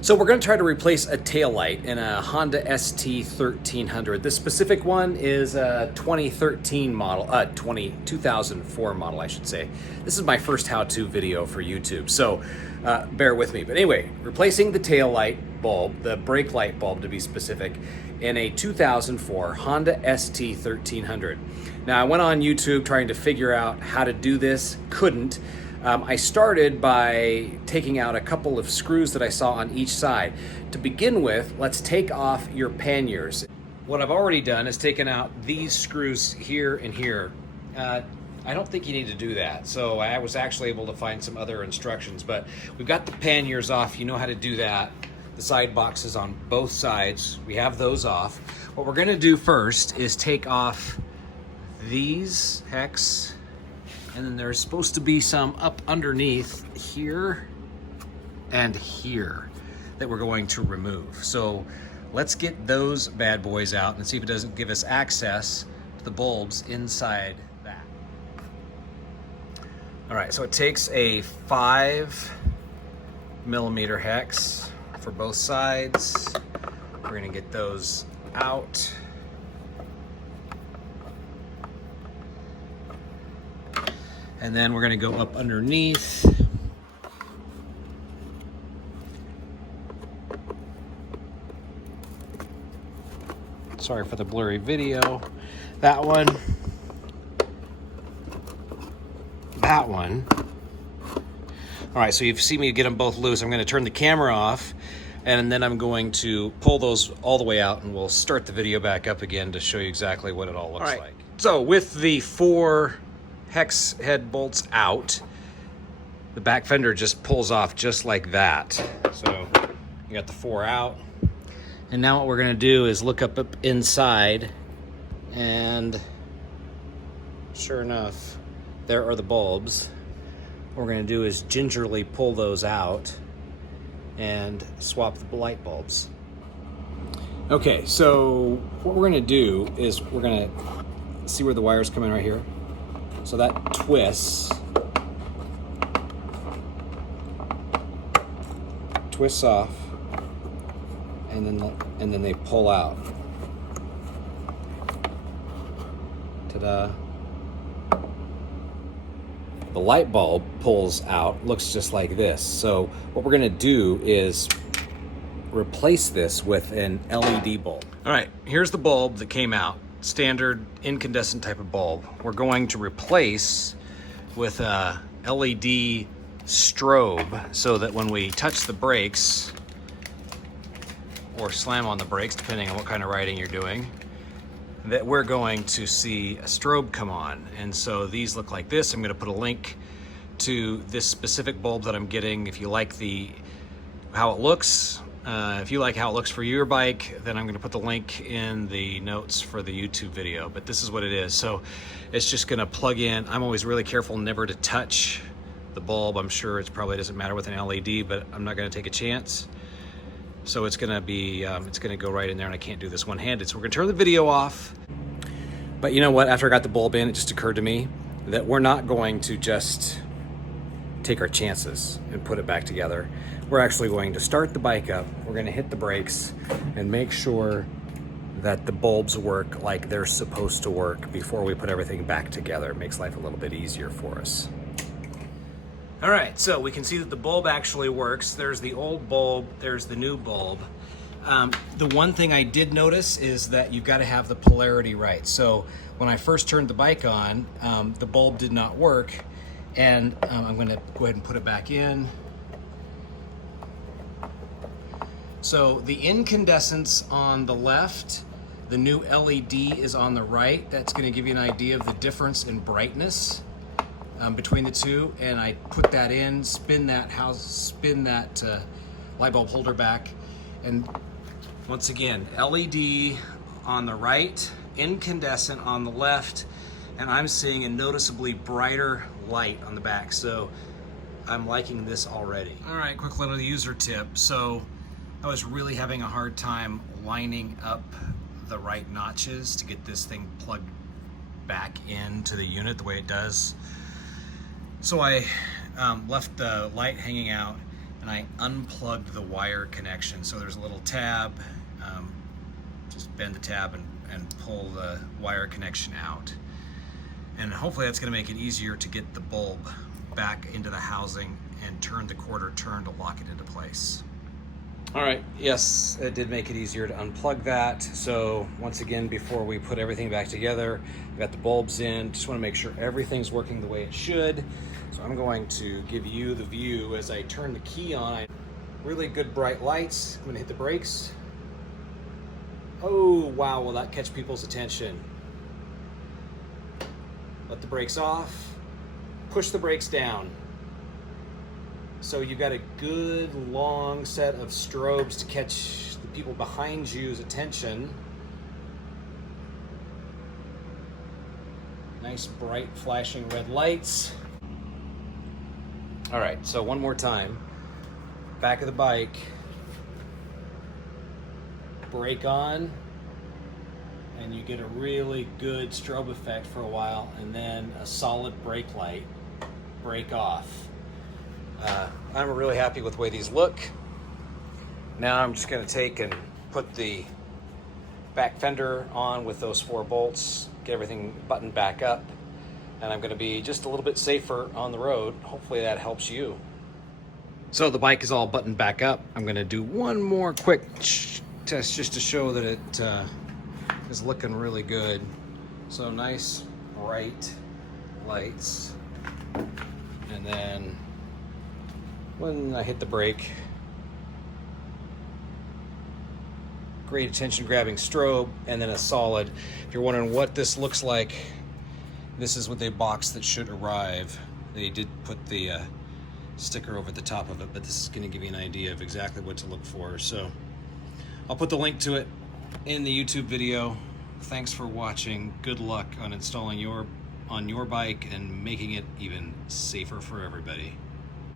So we're going to try to replace a taillight in a Honda ST1300. This specific one is a 2013 model, 2004 model, I should say. This is my first how-to video for YouTube, so bear with me. But anyway, replacing the taillight bulb, the brake light bulb to be specific, in a 2004 Honda ST1300. Now I went on YouTube trying to figure out how to do this, couldn't. I started by taking out a couple of screws that I saw on each side. To begin with, let's take off your panniers. What I've already done is taken out these screws here and here. I don't think you need to do that, so I was actually able to find some other instructions, but we've got the panniers off. You know how to do that. The side boxes on both sides, we have those off. What we're going to do first is take off these hex, and then there's supposed to be some up underneath here and here that we're going to remove. So let's get those bad boys out and see if it doesn't give us access to the bulbs inside that. All right, so it takes a 5mm hex for both sides. We're gonna get those out. And then we're gonna go up underneath. Sorry for the blurry video. That one. That one. All right, so you've seen me get them both loose. I'm gonna turn the camera off, and then I'm going to pull those all the way out, and we'll start the video back up again to show you exactly what it all looks like. So with the 4 hex head bolts out, the back fender just pulls off just like that. So you got the 4 out, and now what we're going to do is look up inside, and sure enough, there are the bulbs. What we're going to do is gingerly pull those out and swap the light bulbs. Okay, so what we're going to do is we're going to see where the wires come in right here. So that twists off, and then they pull out. Ta-da! The light bulb pulls out, looks just like this. So what we're going to do is replace this with an LED bulb. All right, here's the bulb that came out. Standard incandescent type of bulb. We're going to replace with a LED strobe so that when we touch the brakes or slam on the brakes, depending on what kind of riding you're doing, that we're going to see a strobe come on. And so these look like this. I'm going to put a link to this specific bulb that I'm getting. If you like how it looks, if you like how it looks for your bike, then I'm going to put the link in the notes for the YouTube video. But this is what it is. So it's just going to plug in. I'm always really careful never to touch the bulb. I'm sure it probably doesn't matter with an LED, but I'm not going to take a chance. So it's going to be, it's going to go right in there, and I can't do this one-handed. So we're going to turn the video off. But you know what? After I got the bulb in, it just occurred to me that we're not going to just take our chances and put it back together. We're actually going to start the bike up. We're going to hit the brakes and make sure that the bulbs work like they're supposed to work before we put everything back together. It makes life a little bit easier for us. All right, so we can see that the bulb actually works. There's the old bulb, there's the new bulb. The one thing I did notice is that you've got to have the polarity right. So when I first turned the bike on, the bulb did not work, and I'm going to go ahead and put it back in. So the incandescence on the left, the new LED is on the right. That's going to give you an idea of the difference in brightness between the two. And I put that in, spin that light bulb holder back, and once again, LED on the right, incandescent on the left, and I'm seeing a noticeably brighter light on the back. So I'm liking this already. All right, quick little user tip. So I was really having a hard time lining up the right notches to get this thing plugged back into the unit the way it does. So I left the light hanging out, and I unplugged the wire connection. So there's a little tab, just bend the tab and pull the wire connection out. And hopefully that's gonna make it easier to get the bulb back into the housing and turn the quarter turn to lock it into place. All right, yes, it did make it easier to unplug that. So once again, before we put everything back together, we got the bulbs in. Just wanna make sure everything's working the way it should. So I'm going to give you the view as I turn the key on. Really good bright lights. I'm gonna hit the brakes. Oh, wow, will that catch people's attention? Let the brakes off, push the brakes down. So you've got a good long set of strobes to catch the people behind you's attention. Nice bright flashing red lights. All right, so one more time. Back of the bike, brake on, and you get a really good strobe effect for a while, and then a solid brake light, brake off. I'm really happy with the way these look. Now I'm just gonna take and put the back fender on with those 4 bolts, get everything buttoned back up, and I'm gonna be just a little bit safer on the road. Hopefully that helps you. So the bike is all buttoned back up. I'm gonna do one more quick test just to show that it is looking really good. So nice bright lights, and then when I hit the brake, great attention grabbing strobe, and then a solid. If you're wondering what this looks like, this is what the box that should arrive. They did put the sticker over the top of it, but this is going to give you an idea of exactly what to look for. So I'll put the link to it in the YouTube video. Thanks for watching. Good luck on installing on your bike and making it even safer for everybody.